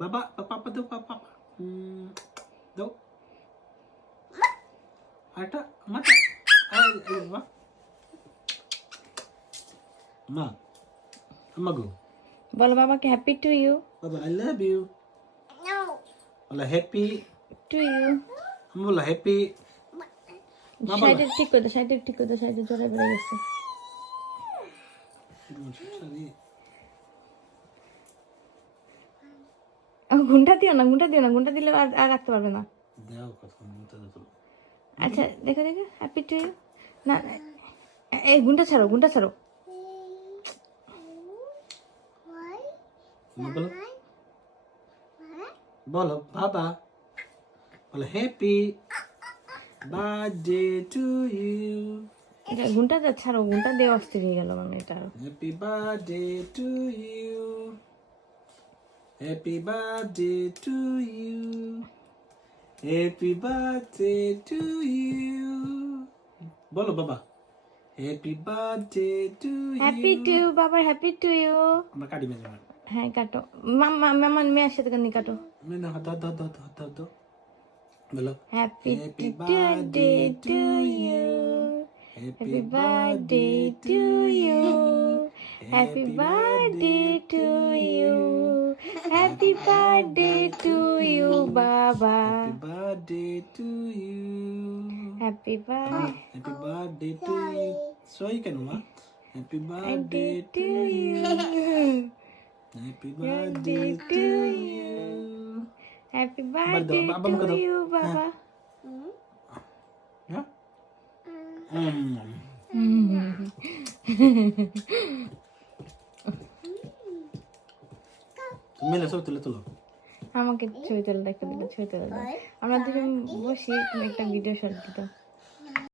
Baba, papa daw, papa. Daw. Ata, mata. Ay, ba? Ma. Amago. বলো বাবাকে happy to you. Baba, I love you. No. Wala happy. To you. Wala happy. সাইডে ঠিক করে দাও, সাইডে ঠিক করে দাও, সাইডে জোরে বেড়ে গেছে। ঘুমটা দিও না, ঘুমটা দিও না, ঘুমটা দিলে আর রাখতে পারবে না। দাও কথা মতো দাও। আচ্ছা দেখো দেখো হ্যাপি টু ইউ। না এই ঘুমটা ছাড়ো, ঘুমটা ছাড়ো। Why? Bolo. Bolo, Baba. Wala happy birthday to you. এটা ঘুমটা ছাড়ো, ঘুমটা দিয়ে অস্থির হয়ে গেল মানে এটা। Happy birthday to you. Happy birthday to you. Happy birthday to you. Bolo, Baba. Happy birthday to you. Happy to you বাবার, হ্যাপি টু ইউ। আমরা কাটি মেজে না। হ্যাঁ কাটো, মামা মামা মেয়ের সাথে কানি কাটো। মেনা দাও। বলো। Happy birthday to you, happy birthday to you, happy birthday to you, happy birthday to you Baba, Happy birthday to you. Happy Happy birthday to you. Soy ka naman. Happy birthday birthday to you, Happy birthday to you. Happy birthday Abang ka to daw. You Baba. Yeah? Mila, so tulo. আমাকে ছবি তুলে দেখতে দিল, ছবি তুলে দাও। আমরা দুজন বসি, তুমি একটা ভিডিও শট দিত।